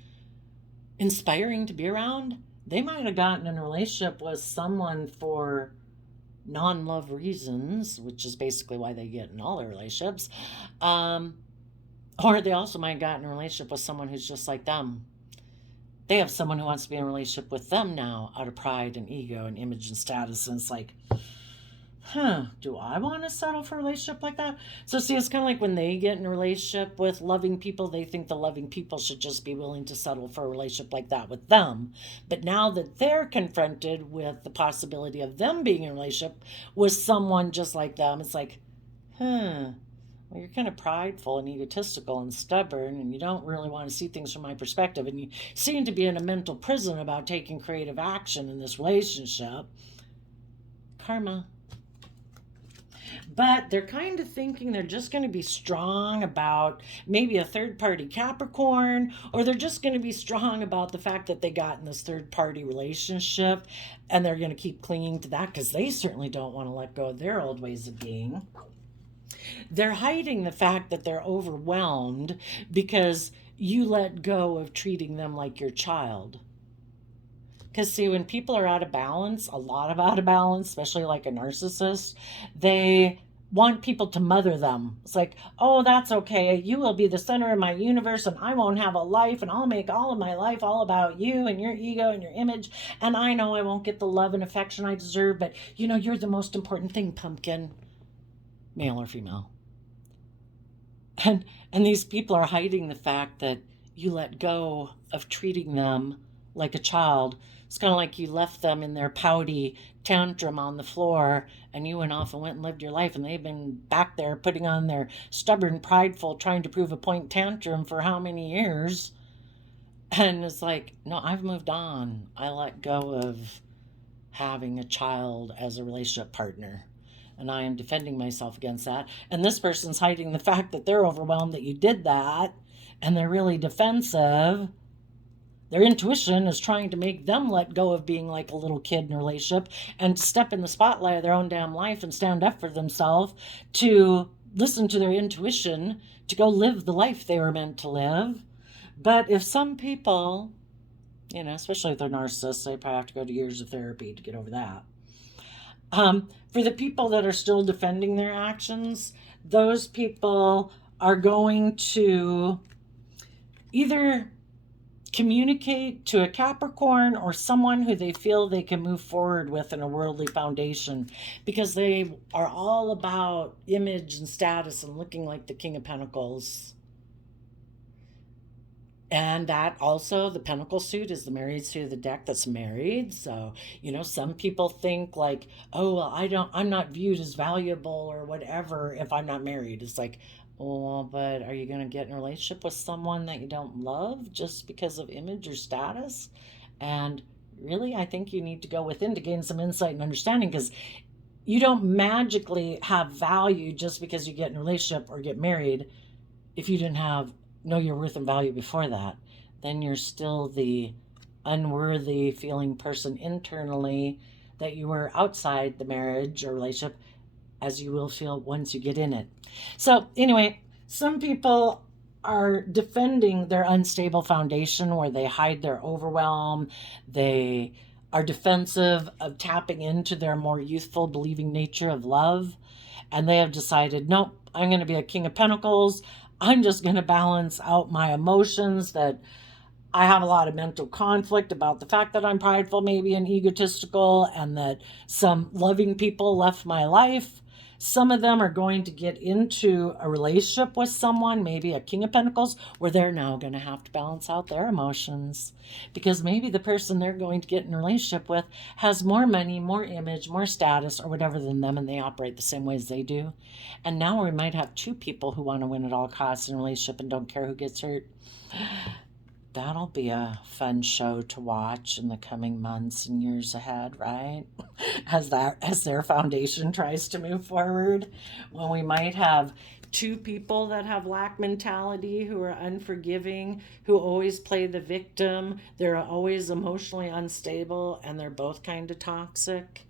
inspiring to be around. They might have gotten in a relationship with someone for non-love reasons, which is basically why they get in all their relationships. Or they also might have gotten in a relationship with someone who's just like them. They have someone who wants to be in a relationship with them now out of pride and ego and image and status. And it's like, do I want to settle for a relationship like that? So see, it's kind of like when they get in a relationship with loving people, they think the loving people should just be willing to settle for a relationship like that with them. But now that they're confronted with the possibility of them being in a relationship with someone just like them, it's like, well, you're kind of prideful and egotistical and stubborn, and you don't really want to see things from my perspective, and you seem to be in a mental prison about taking creative action in this relationship. Karma. But they're kind of thinking they're just going to be strong about maybe a third-party Capricorn, or they're just going to be strong about the fact that they got in this third-party relationship, and they're going to keep clinging to that because they certainly don't want to let go of their old ways of being. They're hiding the fact that they're overwhelmed because you let go of treating them like your child. Because see, when people are out of balance, a lot of out of balance, especially like a narcissist, they want people to mother them. It's like, oh, that's okay. You will be the center of my universe and I won't have a life and I'll make all of my life all about you and your ego and your image. And I know I won't get the love and affection I deserve, but you know, you're the most important thing, pumpkin. Male or female. And these people are hiding the fact that you let go of treating them like a child. It's kind of like you left them in their pouty tantrum on the floor and you went off and went and lived your life, and they've been back there putting on their stubborn, prideful, trying to prove a point tantrum for how many years. And it's like, no, I've moved on. I let go of having a child as a relationship partner. And I am defending myself against that. And this person's hiding the fact that they're overwhelmed that you did that. And they're really defensive. Their intuition is trying to make them let go of being like a little kid in a relationship and step in the spotlight of their own damn life and stand up for themselves, to listen to their intuition, to go live the life they were meant to live. But if some people, you know, especially if they're narcissists, they probably have to go to years of therapy to get over that. For the people that are still defending their actions, those people are going to either communicate to a Capricorn or someone who they feel they can move forward with in a worldly foundation, because they are all about image and status and looking like the King of Pentacles. And that also, the Pentacle suit is the married suit of the deck that's married. So, you know, some people think like, oh, well, I'm not viewed as valuable or whatever if I'm not married. It's like, oh, but are you going to get in a relationship with someone that you don't love just because of image or status? And really, I think you need to go within to gain some insight and understanding, because you don't magically have value just because you get in a relationship or get married. If you didn't know your worth and value before that, then you're still the unworthy feeling person internally that you were outside the marriage or relationship, as you will feel once you get in it. So anyway, some people are defending their unstable foundation where they hide their overwhelm. They are defensive of tapping into their more youthful, believing nature of love. And they have decided, nope, I'm going to be a King of Pentacles. I'm just going to balance out my emotions, that I have a lot of mental conflict about the fact that I'm prideful, maybe, and egotistical, and that some loving people left my life. Some of them are going to get into a relationship with someone, maybe a King of Pentacles, where they're now going to have to balance out their emotions, because maybe the person they're going to get in a relationship with has more money, more image, more status, or whatever than them, and they operate the same way as they do. And now we might have two people who want to win at all costs in a relationship and don't care who gets hurt. That'll be a fun show to watch in the coming months and years ahead, right? As their foundation tries to move forward, when we might have to people that have lack mentality, who are unforgiving, who always play the victim. They're always emotionally unstable, and they're both kind of toxic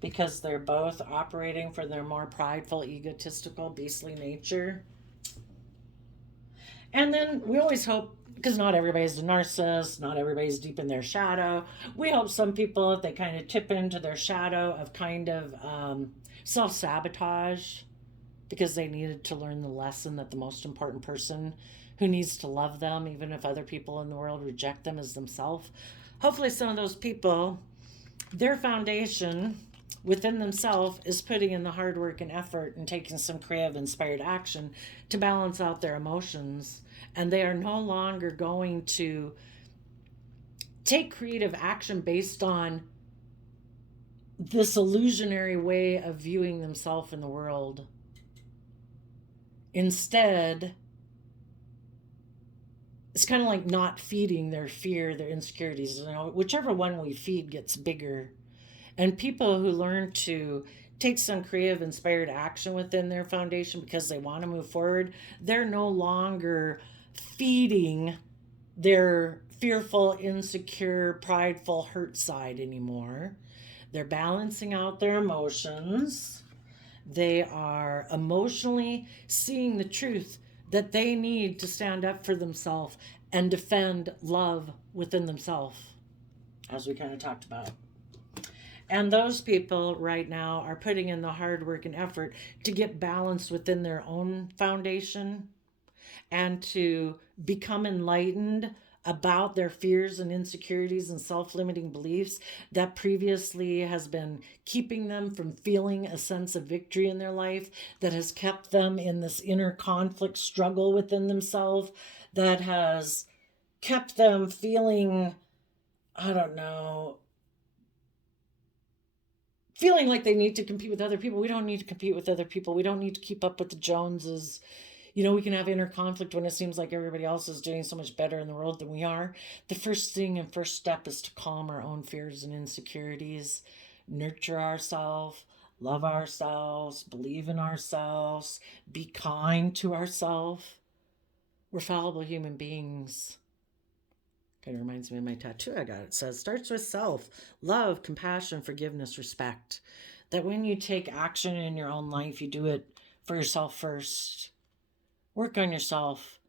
because they're both operating for their more prideful, egotistical, beastly nature. And then we always hope, because not everybody's a narcissist, not everybody's deep in their shadow. We hope some people, if they kind of tip into their shadow of kind of self sabotage, because they needed to learn the lesson that the most important person who needs to love them, even if other people in the world reject them, is themselves. Hopefully, some of those people, their foundation within themselves is putting in the hard work and effort and taking some creative, inspired action to balance out their emotions. And they are no longer going to take creative action based on this illusionary way of viewing themselves in the world. Instead, it's kind of like not feeding their fear, their insecurities. You know, whichever one we feed gets bigger. And people who learn to take some creative, inspired action within their foundation because they want to move forward, they're no longer feeding their fearful, insecure, prideful, hurt side anymore. They're balancing out their emotions. They are emotionally seeing the truth that they need to stand up for themselves and defend love within themselves, as we kind of talked about. And those people right now are putting in the hard work and effort to get balanced within their own foundation and to become enlightened about their fears and insecurities and self-limiting beliefs that previously has been keeping them from feeling a sense of victory in their life, that has kept them in this inner conflict struggle within themselves, that has kept them feeling, I don't know, feeling like they need to compete with other people. We don't need to compete with other people. We don't need to keep up with the Joneses. You know, we can have inner conflict when it seems like everybody else is doing so much better in the world than we are. The first thing and first step is to calm our own fears and insecurities, nurture ourselves, love ourselves, believe in ourselves, be kind to ourselves. We're fallible human beings. Kind of reminds me of my tattoo I got. It says, starts with self, love, compassion, forgiveness, respect. That when you take action in your own life, you do it for yourself first. Work on yourself.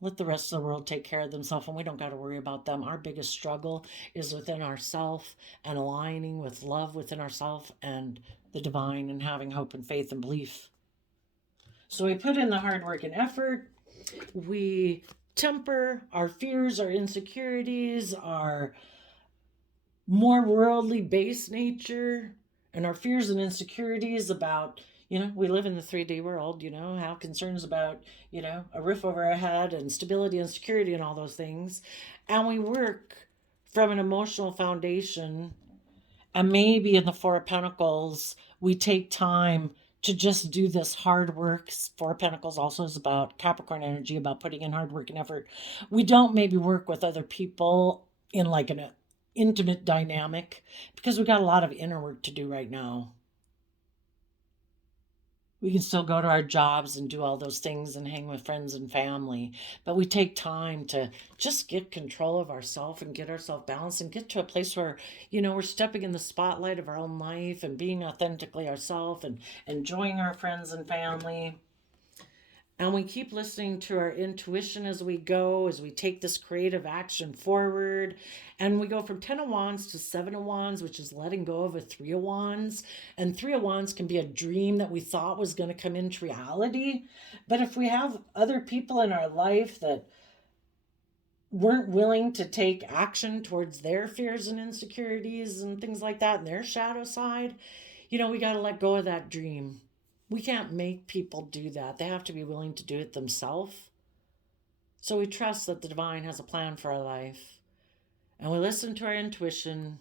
Let the rest of the world take care of themselves, and we don't got to worry about them. Our biggest struggle is within ourself and aligning with love within ourself and the divine and having hope and faith and belief. So we put in the hard work and effort. We temper our fears, our insecurities, our more worldly based nature, and our fears and insecurities about, you know, we live in the 3D world, you know, have concerns about, you know, a roof over our head and stability and security and all those things. And we work from an emotional foundation. And maybe in the Four of Pentacles, we take time to just do this hard work. Four of Pentacles also is about Capricorn energy, about putting in hard work and effort. We don't maybe work with other people in like an intimate dynamic because we got a lot of inner work to do right now. We can still go to our jobs and do all those things and hang with friends and family, but we take time to just get control of ourselves and get ourselves balanced and get to a place where, you know, we're stepping in the spotlight of our own life and being authentically ourselves and enjoying our friends and family. And we keep listening to our intuition as we go, as we take this creative action forward. And we go from 10 of Wands to 7 of Wands, which is letting go of a 3 of Wands. And 3 of Wands can be a dream that we thought was going to come into reality. But if we have other people in our life that weren't willing to take action towards their fears and insecurities and things like that, and their shadow side, you know, we got to let go of that dream. We can't make people do that. They have to be willing to do it themselves. So we trust that the divine has a plan for our life. And we listen to our intuition.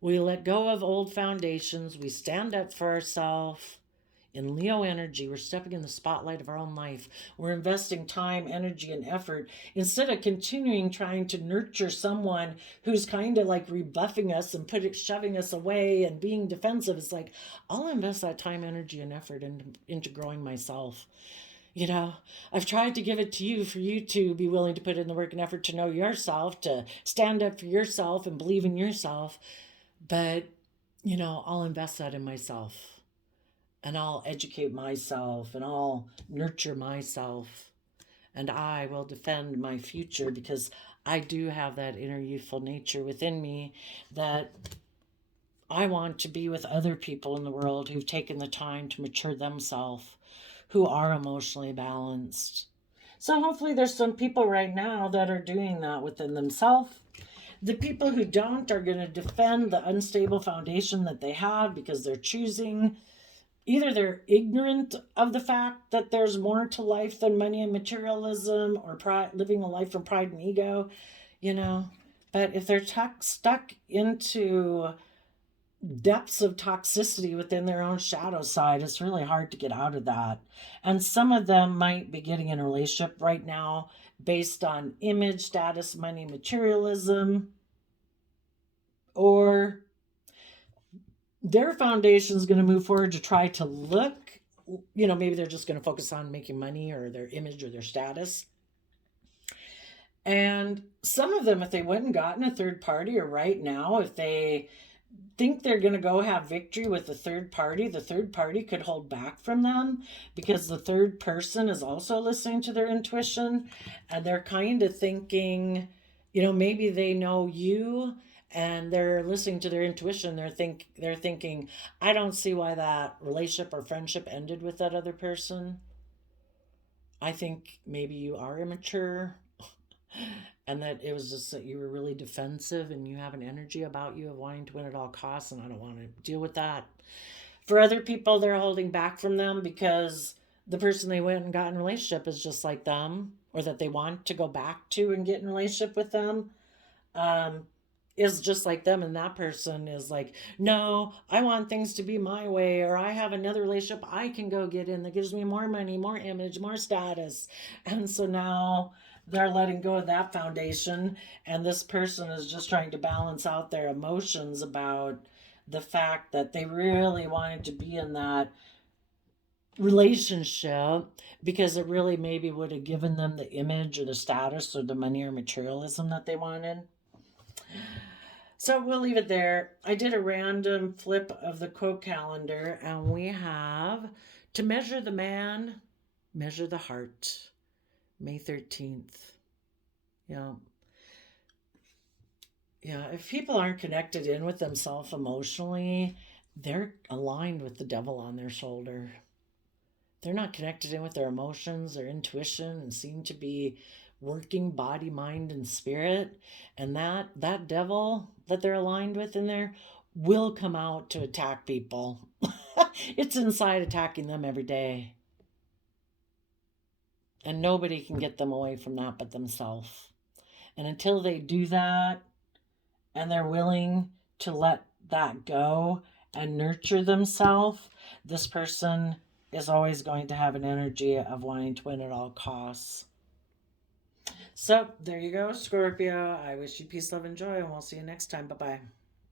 We let go of old foundations. We stand up for ourselves. In Leo energy, we're stepping in the spotlight of our own life. We're investing time, energy, and effort instead of continuing trying to nurture someone who's kind of like rebuffing us and shoving us away and being defensive. It's like, I'll invest that time, energy, and effort into growing myself. You know, I've tried to give it to you for you to be willing to put in the work and effort to know yourself, to stand up for yourself and believe in yourself. But, I'll invest that in myself, and I'll educate myself, and I'll nurture myself, and I will defend my future because I do have that inner youthful nature within me that I want to be with other people in the world who've taken the time to mature themselves, who are emotionally balanced. So hopefully there's some people right now that are doing that within themselves. The people who don't are going to defend the unstable foundation that they have because they're choosing. Either they're ignorant of the fact that there's more to life than money and materialism, or living a life from pride and ego, But if they're stuck into depths of toxicity within their own shadow side, it's really hard to get out of that. And some of them might be getting in a relationship right now based on image, status, money, materialism, or their foundation is going to move forward to try to look, maybe they're just going to focus on making money or their image or their status. And some of them, if they went and gotten a third party, or right now, if they think they're going to go have victory with the third party could hold back from them because the third person is also listening to their intuition, and they're kind of thinking, maybe they know you and they're listening to their intuition. They're thinking, I don't see why that relationship or friendship ended with that other person. I think maybe you are immature and that it was just that you were really defensive and you have an energy about you of wanting to win at all costs, and I don't want to deal with that. For other people, they're holding back from them because the person they went and got in a relationship is just like them, or that they want to go back to and get in a relationship with them is just like them, and that person is like, no, I want things to be my way, or I have another relationship I can go get in that gives me more money, more image, more status. And so now they're letting go of that foundation, and this person is just trying to balance out their emotions about the fact that they really wanted to be in that relationship because it really maybe would have given them the image or the status or the money or materialism that they wanted. So we'll leave it there. I did a random flip of the quote calendar, and we have, to measure the man, measure the heart. May 13th. Yeah. If people aren't connected in with themselves emotionally, they're aligned with the devil on their shoulder. They're not connected in with their emotions, their intuition, and seem to be working body, mind, and spirit. And that devil that they're aligned with in there will come out to attack people. It's inside attacking them every day. And nobody can get them away from that but themselves. And until they do that, and they're willing to let that go and nurture themselves, this person is always going to have an energy of wanting to win at all costs. So there you go, Scorpio. I wish you peace, love, and joy, and we'll see you next time. Bye-bye.